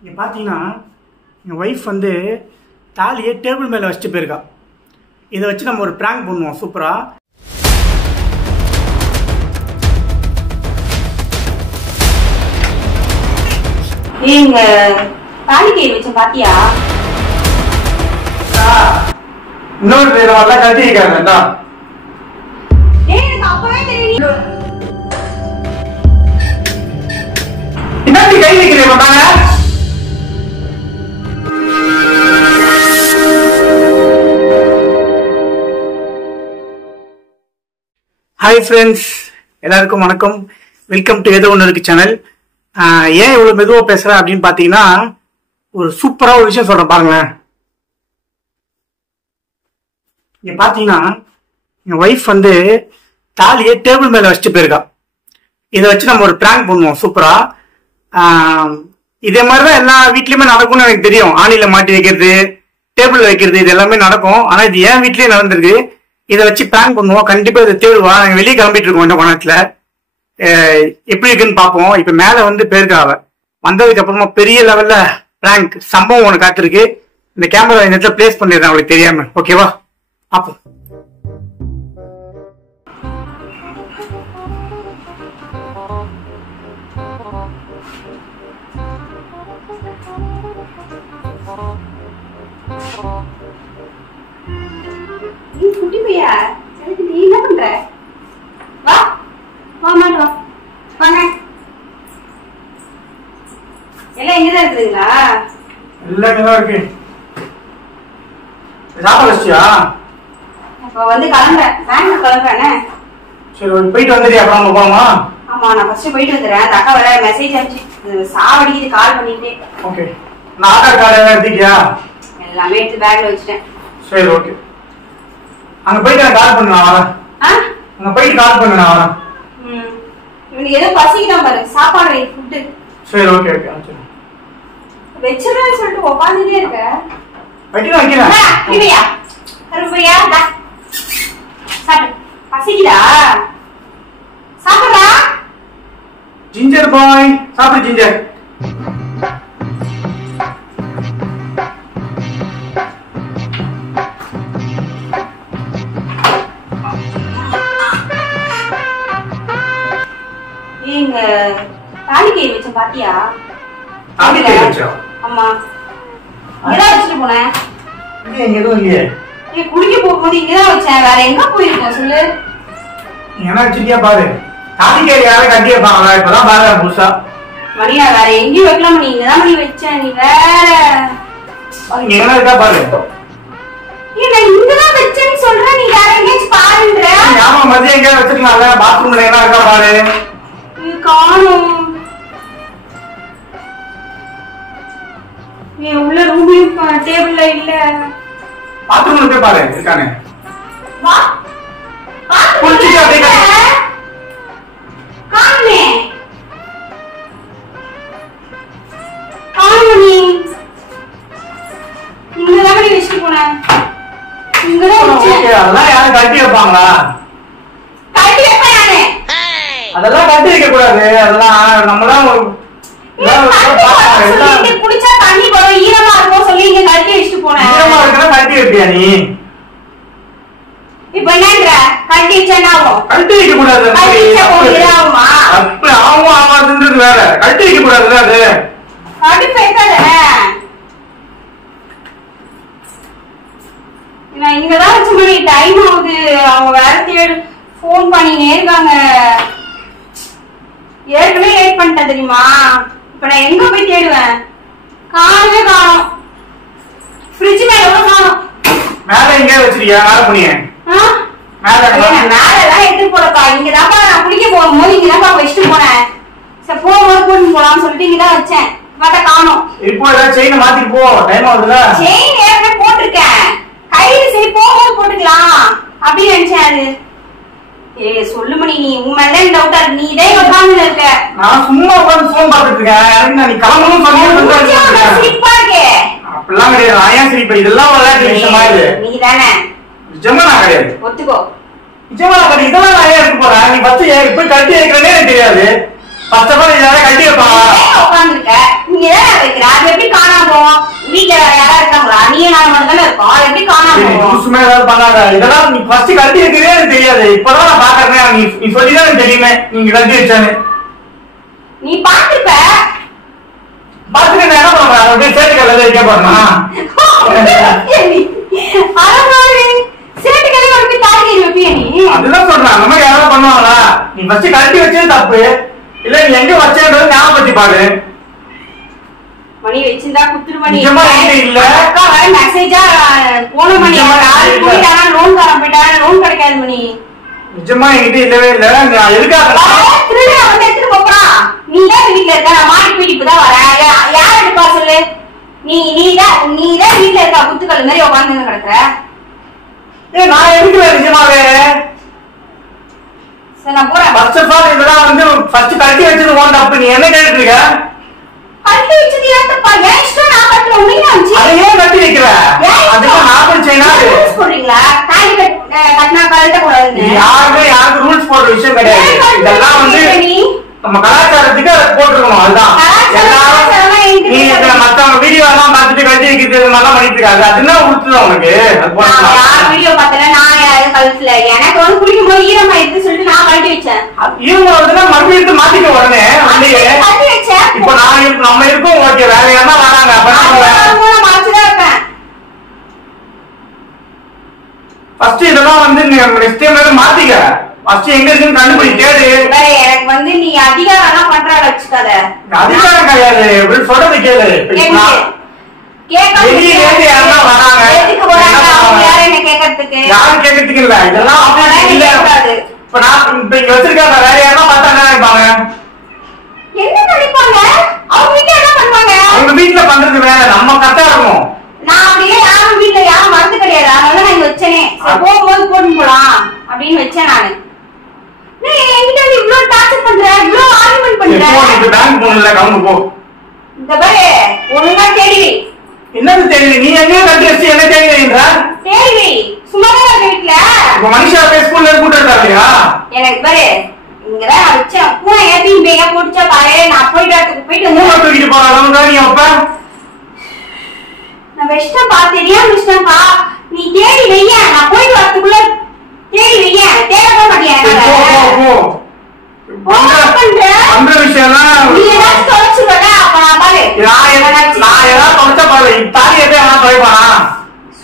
இங்கே பார்த்தீங்கன்னா என் ஒய்ஃப் வந்து தாலியை டேபிள் மேலே வச்சுட்டு போயிருக்கா. இதை வச்சு நம்ம ஒரு ப்ராங்க் பண்ணுவோம் சூப்பராக. நீங்க தாலிக்கை வச்ச பாத்தியா? இன்னொரு நல்லா கட்டிருக்காங்க. எனக்கு அப்பவே தெரியும். பின்னாடி கை வைக்கிறேன் மாட்டாங்க. ஹாய் ஃப்ரெண்ட்ஸ், எல்லாருக்கும் வணக்கம். வெல்கம் டு ஏதோ ஒன்று இருக்கு சேனல். ஏன் இவ்வளோ மெதுவாக பேசுகிறேன் அப்படின்னு பார்த்தீங்கன்னா, ஒரு சூப்பராக ஒரு விஷயம் சொல்கிறேன் பாருங்களேன். இங்கே பார்த்தீங்கன்னா என் ஒய்ஃப் வந்து தாலியை டேபிள் மேலே வச்சுட்டு போயிருக்கா. இதை வச்சு நம்ம ஒரு ப்ராங்க் பண்ணுவோம் சூப்பராக. இதே மாதிரி தான் எல்லா வீட்லேயுமே நடக்கும்னு எனக்கு தெரியும். ஆணியில் மாட்டி வைக்கிறது, டேபிள் வைக்கிறது, இது எல்லாமே நடக்கும். ஆனால் இது என் வீட்லேயே நடந்திருக்கு. இதை வச்சு ப்ராங்க் பண்ணுவோம். கண்டிப்பாக இதை தேடுவா. நாங்கள் வெளியே கிளம்பிட்டு இருக்கோம் இந்த கோணத்தில். எப்படி இருக்குன்னு பார்ப்போம். இப்போ மேலே வந்து போயிருக்கா. அவ வந்ததுக்கு அப்புறமா பெரிய லெவலில் ப்ராங்க் சம்பவம் ஒன்று காத்திருக்கு. இந்த கேமரா இந்த இடத்துல பிளேஸ் பண்ணிடுறேன் அவளுக்கு தெரியாம. ஓகேவா? அப்போ குட்டி பையா, நீ என்ன பண்ற? வா வா மாட்டோம் வாங்க. எல்லாம் இங்கதான் இருக்குதுங்களா? எல்லாம் இங்கதான் இருக்கு. சாப்பாடு வச்சியா? அப்ப வந்து கிளம்புறேன், பேங்க் கிளம்புறேனே. சரி, போயிட்டு வந்துடுறியா? அப்புறம் நம்ம போகலாமா? ஆமா, நான் ஃபர்ஸ்ட் போயிட்டு வந்துடுறேன். அந்த அக்கா வர மெசேஜ் அனுப்பிச்சு சாவடிக்குது கால் பண்ணிட்டே. ஓகே. நான் ஆதார் கார்டு எல்லாம் எடுத்துக்கியா? எல்லாமே எடுத்து பேக்ல வச்சுட்டேன். சரி, ஓகே. அங்க போயிட்டு நான் கால் பண்ணு, நான் வரேன். அங்க போயிட்டு கால் பண்ணு, நான் வரேன். இவனுக்கு ஏதோ பசிக்குதான் பாரு, சாப்பாடு வை, ஃபுட்டு. சரி, ஓகே ஓகே. சரி, வெச்சிரேன்னு சொல்லிட்டு உட்காந்துட்டே இருக்க. வைக்கிறேன் வைக்கிறேன். கிவியா கருப்பையா டா சாப்பிடு. பசிக்குதா? சாப்பிடுறா? ஜிஞ்சர் பாய், சாப்பிடு ஜிஞ்சர். நீங்க தாலிக்கை வச்ச பாத்தியா? தாலிக்கை வச்சா? ஆமா. இங்கதான் வச்சுட்டு போனேன். இங்க எதுவும் இல்லையே. நீ குடிக்க போகும்போது இங்கதான் வச்சேன். வேற எங்க போயிருக்கோம் சொல்லு. என்ன வச்சிருக்கியா பாரு. தாலிக்கை யாரும் கட்டியிருப்பாங்களா? இப்பதான் பாரு புதுசா. மணியா வேற எங்கேயும் வைக்கலாம். நீ இங்கதான் மணி வச்சேன். நீ வேற இங்க என்ன இருக்கா பாரு. நான் இங்கதான் வச்சேன்னு சொல்றேன். நீ வேற எங்கேயாச்சும் பாருன்ற. ஆமா, மதியம் எங்கேயாவது வச்சிருக்கலாம்ல. பாத்ரூம்ல என்ன இருக்கா பாரு. காணும். உள்ள ரூம்லயும் டேபிள்ல இல்ல. பாத்ரூம்ல போய் பாரு, இருக்கானே. வா குளிச்சிட்டு அப்படியே காணுமே. காணுமே. இங்கதான் நீ வச்சுட்டு போன. இங்கதான் வச்சேன். அதெல்லாம் யாரும் கட்டி வைப்பாங்களா? கட்டி வைப்பேன் நானு. அதெல்லாம் கட்டி வைக்க கூடாது. அதெல்லாம் நம்மதான் குடிச்சா தண்ணி போடும், ஈரமா இருக்கும் சொல்லி இங்க கட்டி வச்சுட்டு போனேன். ஈரமா இருக்கா கட்டி வைப்பியா நீ? இப்ப என்னன்ற கட்டி வச்சா ஆகும்? கட்டி வைக்க கூடாது. ஆகும் ஆகாதுன்றது வேற. கட்டி வைக்க கூடாதுல்ல அது. கடுப்பு வைக்காதானே. நான் இங்கதான் வச்ச மணி டைம் ஆகுது. அவங்க வேற தேடு போன் பண்ணினே இருக்காங்க. ஏற்கனவே லேட் பண்ணிட்டேன் தெரியுமா? இப்ப நான் எங்க போய் தேடுவேன்? காணவே காணும். ஃப்ரிட்ஜ் மேல எவ்வளவு காணும். மேல எங்கேயாவது வச்சிருக்கியா? மேல போனியே மேலதான் எடுத்து போறப்பா. இங்கதான் நான் குடிக்க போகும்போது இங்கதான் வச்சுட்டு போனேன். சரி போகும்போது போட்டு போலாம்னு சொல்லிட்டு இங்கதான் வச்சேன். பார்த்தா காணும். இப்போ ஏதாவது செயினை மாத்திட்டு போ, டைம் ஆகுதுல. செயின் ஏற்கனவே போட்டிருக்கேன். கையில சரி போகும்போது போட்டுக்கலாம் அப்படின்னு நினைச்சேன். அது சொல்லு மணி, நீ உண்மையில டவுட்டா இருக்கு. நீ இதே உட்கார்ந்து இருக்க. நான் சும்மா உட்கார்ந்து போன் பார்த்துட்டு இருக்கேன். நீ கிளம்பணும் சிரிப்பா இருக்கே. அப்படிலாம் கிடையாது. நான் ஏன் சிரிப்பேன்? இதெல்லாம் விளையாட்டு விஷயமா இது? நீ தானே? நிஜமா நான் கிடையாது. ஒத்துக்கோ. நிஜமா நான் இதெல்லாம் நான் ஏன் எடுக்க போறேன்? நீ பத்து போய் கட்டி வைக்கிறேன்னே எனக்கு தெரியாது. ஃபர்ஸ்ட் ஆஃப் ஆல் இதெல்லாம் கட்டி வைப்பாங்க. உட்கார்ந்து இருக்க. நீ ஏன் வைக்கிற? அதே காணாம போவோம்? வீட்டுல வேற யாராவது இருக்காங்களா? நீயும் நான் மட்டும் தானே இருக்கோம். எப்படி காணாம போவோம்? சும்மா ஏதாவது பண்ணாத. இதெல்லாம் நீ ஃபர்ஸ்ட் கட்டி வைக்கிறதே எனக்கு தெரியாது. இப்பதான் நான் பாக்குறேன். நீ சொல்லிதான் எனக்கு தெரியுமே நீங்க கட்டி வச்சானு. நீ பாத்துப்ப. பாத்துக்க என்ன பண்ணுவேன்? அப்படியே சேட்டுக்கல்ல வைக்க போறேன்னா சேட்டுக்கல்ல போய் தாக்கி வைப்பிய நீ? அதுதான் சொல்றேன். அந்த மாதிரி யாராவது பண்ணுவாங்களா? நீ ஃபர்ஸ்ட் கட்டி வச்சது தப்பு. இல்ல நீ எங்க வச்சேன்றது ஞாபகப்படுத்தி பாரு. மணி வச்சிருந்தா குத்துரு மணி. இல்ல அக்கா வர மெசேஜா போன மணி. போயிட்டானா லோன் காரன் போயிட்டானா லோன் கிடைக்காது மணி. நிஜமா என்கிட்ட இல்லவே இல்ல. நான் எதுக்காக திருவிழா வந்து எடுத்துட்டு போறான். நீ தான் வீட்டுல இருக்க. நான் மாடி போயிட்டு இப்பதான் வரேன். யார் எடுப்பா சொல்லு? நீதான் வீட்டுல இருக்கா? குத்துக்கல் மாதிரி உட்காந்து கிடக்குற. நான் எடுக்கல நிஜமாவே. சரி நான் போறேன். ஃபர்ஸ்ட் ஆஃப் ஆல் இதெல்லாம் வந்து ஃபர்ஸ்ட் கட்டி வச்சது ஓன் தப்பு. நீ என்ன கேட்டுட்டு இருக்க? கட்டி வச்சது ஏத்தப்பா. ஏன் இஷ்டம் நான் கட்டல. உண்மையா அதையே கட்டி வைக்கிற. அதுக்கு நார்மல் செயினா போடுறீங்களா? தாலி கட்டினா கழட்ட கூடாதுன்னு யாருக்கு ரூல்ஸ் போடுற விஷயம் கிடையாது. இதெல்லாம் வந்து நம்ம கலாச்சாரத்துக்கு அதை போட்டுருக்கணும். அதுதான் நீ மத்தவங்க வீடியோ எல்லாம் பார்த்துட்டு கட்டி வைக்கிறது நல்லா பண்ணிட்டு இருக்காங்க. அதுதான் உடுத்துதான் உனக்கு. வீடியோ பார்த்தேன். நான் யாரும் கழுத்துல எனக்கு வந்து குளிக்கும் போது ஈரமா எடுத்து சொல்லிட்டு நான் கழட்டி வச்சேன். ஈரமா வந்து மறுபடியும் எடுத்து மாத்திக்க உடனே கழட்டி வச்சேன். இப்ப நம்ம இருக்கோம். ஓகே வேற யாரா வராங்க மாச்சுதான் இருப்பேன். ஃபர்ஸ்ட் இதெல்லாம் வந்து நெக்ஸ்ட் டைம் மாத்திக்க. ஃபர்ஸ்ட் எங்க இருக்குன்னு கண்டுபிடி தேடு. எனக்கு வந்து நீ அதிகாரம் எல்லாம் பண்றாட வச்சுக்காத. அதிகாரம் கிடையாது. எப்படி சொல்றது கேளு. யாரும் கேட்கறதுக்கு இல்ல. இதெல்லாம் இப்ப நான் இப்ப இங்க வச்சிருக்காங்க. வேற யாரும் பார்த்தா என்ன நினைப்பாங்க? என்ன நினைப்பாங்க? அவங்க வீட்டுல என்ன பண்ணுவாங்க? அவங்க வீட்டுல பண்றது வேற. நம்ம கரெக்டா இருக்கும். நான் அப்படியே யாரும் வீட்டுல யாரும் மறந்து கிடையாது. அதனால நான் இங்க வச்சேனே. போகும்போது போட்டு போலாம் அப்படின்னு வச்சேன் நானு. நீ என்கிட்ட இவ்வளவு டார்ச்சர் பண்ற, இவ்வளவு ஆர்குமெண்ட் பண்ற. பேங்க் போனல கவுந்து போ. இந்த பாரு ஒழுங்கா தேடி. என்னது தேடி? நீ எங்க கட்டி வச்சு என்ன தேடிங்கற? தேடி சும்மாதான் இருக்க வீட்ல. உங்க மனுஷா போய் ஸ்கூல்ல கூட்டிட்டாருயா? எனக்கு பாரு இங்கதான் வச்சேன். பூனை ஏத்தி பேயா போட்டுச்சா பாரு. நான் போயிட்டு மூணு தூக்கிட்டு போறாங்க. நீ அப்ப நான் வெஷ்டப்பா தெரியாம வெஷ்டப்பா. நீ தேடி வைய. நான் போயிட்டு வரதுக்குள்ள தேடி வைய. தேடவே மாட்டியா? அந்த விஷயம்லாம் நீ ஏதாவது தொலைச்சுருவ. அப்ப நான் பாரு நான் ஏதாவது தொலைச்சா பாரு. தாலி எப்படி எல்லாம் தொலைப்பானா?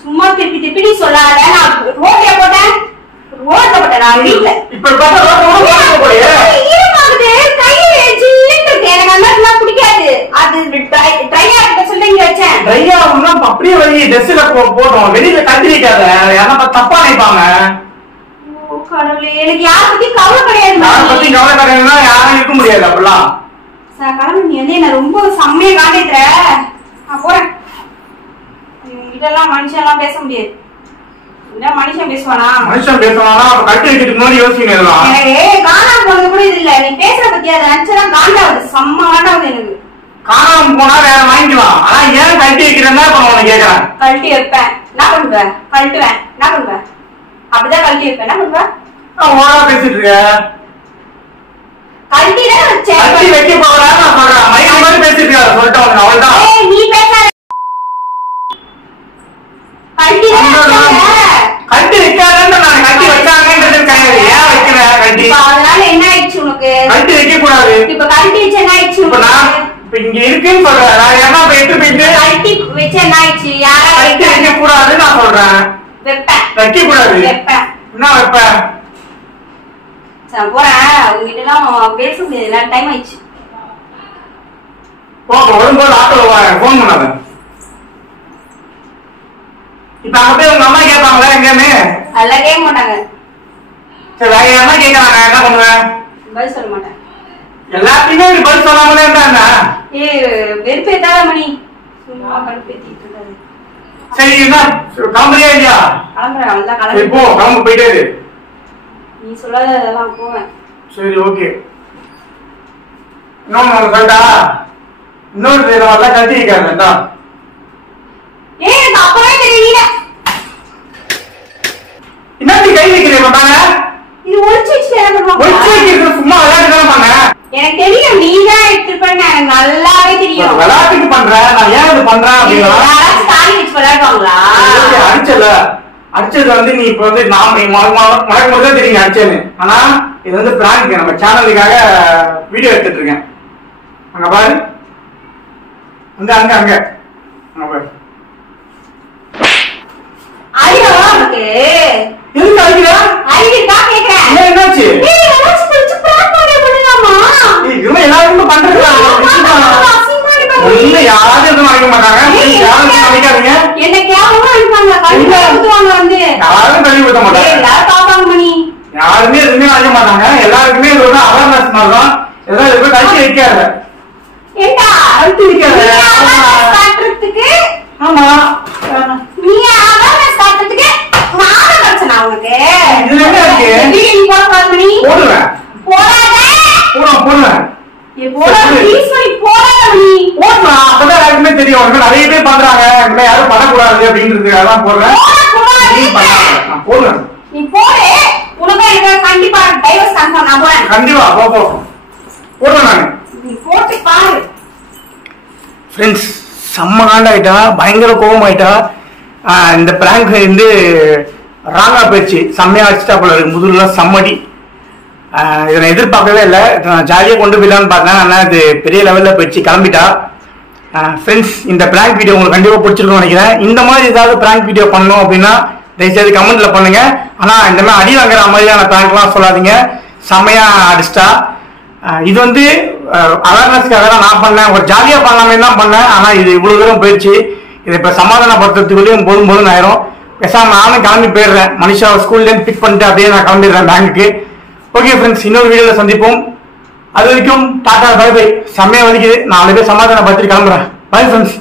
சும்மா திருப்பி சொல்லாத. நான் ரோட்ல போட்டேன். நான் வீட்டுல இப்ப பார்த்தா ஈரமாகுது. கையில ஜில்லுன்னு இருக்கு. எனக்கு அந்த மாதிரிலாம் பிடிக்காது. அது ட்ரையா இருக்க சொல்லி இங்க வச்சேன். ட்ரையா அப்படியே வெளியே ட்ரெஸ்ல போட்டோம். வெளியில கட்டி வைக்காத. யாரா தப்பா நினைப்பாங்க. கடவுளே எனக்கு யார பத்தி கவலை கிடையாது. யார பத்தி கவலை கிடையாதுன்னா யாரும் இருக்க முடியாது. அப்படிலாம் கடவுள் நீ வந்து என்ன ரொம்ப செம்மையா காட்டிடுற. நான் போறேன். இதெல்லாம் மனுஷன் எல்லாம் பேச முடியாது. மனுஷன் பேசுவானா? மனுஷன் பேசுவானா? கட்டி வைக்கிறதுக்கு முன்னாடி யோசிக்கணும். எனக்கு காணாம போனது கூட இது இல்ல. நீ பேசுற பத்தி அதை நினைச்சதான் காண்டாவது. செம்ம காண்டாவது எனக்கு. காணாம போனா வேற வாங்கிக்கலாம். ஆனா ஏன் கட்டி வைக்கிறேன்னா இப்ப உனக்கு கேக்குறேன். கழட்டி வைப்பேன். என்ன பண்ணுவேன்? கழட்டுவேன். என்ன பண்ணுவேன்? அப்படிதான் கழட்டி வைப்பேன். என்ன பண்ணுவேன்? ஓரா பேசிட்டு இருக்க. கழட்டிதான் வச்சேன். கட்டி வைக்க போறா நான் சொல்றேன். மயிறு மாதிரி பேசிட்டு இருக்க. சொல்லிட்டேன் அவள்தான். நீ பேசாத. கட்டி வைக்காதன்னு நான் கட்டி வச்சாங்கன்றது கிடையாது. ஏன் வைக்கிறேன் கட்டி? அதனால என்ன ஆயிடுச்சு உனக்கு? கட்டி வைக்க கூடாது. இப்ப கட்டி வச்ச என்ன ஆயிடுச்சு? இப்ப நான் இப்ப இங்க இருக்குன்னு சொல்றேன். நான் ஏன்னா எடுத்து போயிட்டு கட்டி வச்ச என்ன ஆயிடுச்சு? யாரா கட்டி வைக்க கூடாதுன்னு நான் சொல்றேன். வைப்பேன். வைக்க கூடாது. வைப்பேன். என்ன வைப்பேன்? போறேன். உங்ககிட்ட எல்லாம் பேச முடியாது. டைம் ஆயிடுச்சு. வரும்போது ஆட்டோல போன் பண்ணாத. இப்ப அங்க போய் உங்க அம்மா கேட்பாங்களா எங்கன்னு? அதெல்லாம் கேட்க மாட்டாங்க. சரி வேற யாரா கேட்கறாங்க என்ன பண்ணுவேன்? பதில் சொல்ல மாட்டேன். எல்லாத்தையுமே பதில் சொல்லாமலே இருந்தா வெறுப்பேத்தாத மணி. சும்மா கடுப்பேத்திட்டு இருக்காது. சரி என்ன கிளம்புறியா இல்லையா? கிளம்புறேன். அவள்தான் கிளம்பி போ. கிளம்பு போயிட்டே இரு. நீ சொல்லாதெல்லாம் போவேன். சரி ஓகே. இன்னொன்னு சொல்லிட்டா இன்னொரு எல்லாம் கட்டி வைக்காதுடா. எனக்கு அப்பவே தெரியல. என்னடி கை வைக்கிறேன் மாட்டாங்க? இது ஒளிச்சு வச்சு என்ன பண்ணுவாங்க? ஒளிச்சு வைக்கிறது சும்மா விளையாட்டு தானே பண்ண. எனக்கு தெரியும் நீதான் எடுத்துட்டு பண்ண. எனக்கு நல்லாவே தெரியும். விளையாட்டுக்கு பண்ற. நான் ஏன் இது பண்றான் அப்படின்னா யாராச்சும் தாலி வச்சு விளையாடுவாங்களா? அடிச்சல அடிச்சது வந்து நீ இப்ப வந்து மறக்க முடியாது தெரியுங்க அடிச்சேன்னு. ஆனா இது வந்து பிராங்க், நம்ம சேனலுக்காக வீடியோ எடுத்துட்டு இருக்கேன். அங்க பாரு, அங்க அங்க அங்க அங்க பாரு. அழிவா உனக்கு? எதுக்கு அடிக்கிறா? அழிவிருக்கா கேக்குறேன். என்னாச்சு? எல்லாருமே பண்றது யாரும் எதுவும் நினைக்க மாட்டாங்க. யாரும் நினைக்காதீங்க. என்ன கேவலமா அடிப்பாங்க, கழுவி ஊத்துவாங்க வந்து. யாரும் கழுவி ஊத்த மாட்டாங்க. எல்லாரும் பாப்பாங்க மணி. யாருமே எதுவுமே நினைக்க மாட்டாங்க. எல்லாருக்குமே இது ஒரு அவேர்னஸ் மாதிரி தான். ஏதாவது இது கட்சி வைக்காத. ஏண்டா கழுத்து வைக்காத. காட்டுறதுக்கு. ஆமா, நீ அவேர்னஸ் காட்டுறதுக்கு நானே பிரச்சனை உனக்கு. இதுல என்ன இருக்கு? நீ போடக்கூடாது மணி. போடுவேன். போடாத. போடுவேன். அப்பதான் எல்லாருக்குமே தெரியும். நிறைய பேர் பண்றாங்க, யாரும் பண்ணக்கூடாது அப்படின்றதுக்காக போடுறேன். போடுவேன். நீ போடு. உனக்கு கண்டிப்பா டைவர்ஸ் கன்ஃபார்ம் நான் போறேன். கண்டிப்பா போடுவேன் நானு. நீ போட்டு பாரு. ஃப்ரெண்ட்ஸ், செம்ம காண்டாயிட்டா, பயங்கர கோபம் ஆயிட்டா. இந்த பிராங்க் வந்து ராங்கா போயிடுச்சு. செம்மையா வச்சுட்டா போல இருக்கு. முதல்ல செம்மடி. இதை நான் எதிர்பார்க்கவே இல்லை. நான் ஜாலியாக கொண்டு போயிடலான்னு பார்த்தேன். ஆனால் இது பெரிய லெவலில் போயிடுச்சு, கிளம்பிட்டா. ஃப்ரெண்ட்ஸ், இந்த பிராங்க் வீடியோ உங்களுக்கு கண்டிப்பாக பிடிச்சிருக்கும்னு நினைக்கிறேன். இந்த மாதிரி ஏதாவது பிராங்க் வீடியோ பண்ணணும் அப்படின்னா தயவுசெய்து கமெண்ட்ல பண்ணுங்க. ஆனால் இந்த மாதிரி அடி வாங்குற மாதிரியான பிராங்க்லாம் சொல்லாதீங்க. செம்மையா அடிச்சிட்டா. இது வந்து அவேர்னஸ்க்காக தான் நான் பண்ணேன். ஒரு ஜாலியாக பண்ணலாமே தான் பண்ணேன். ஆனால் இது இவ்வளோ தூரம் போயிடுச்சு. இதை இப்போ சமாதானப்படுத்துறதுக்குள்ளேயும் போதும் ஆயிரும். பேசாம நானும் கிளம்பி போயிடுறேன். மனுஷா ஸ்கூல்லேருந்து பிக் பண்ணிட்டு அப்படியே நான் கிளம்பிடுறேன் பேங்குக்கு. ஓகே ஃப்ரெண்ட்ஸ், இன்னொரு வீடியோவில் சந்திப்போம். அது வரைக்கும் டாடா, பை பை. செம்மையா வலிக்குது. நான் 4 பேர் சமாதானம் பார்த்துட்டு கிளம்புறேன். Bye friends.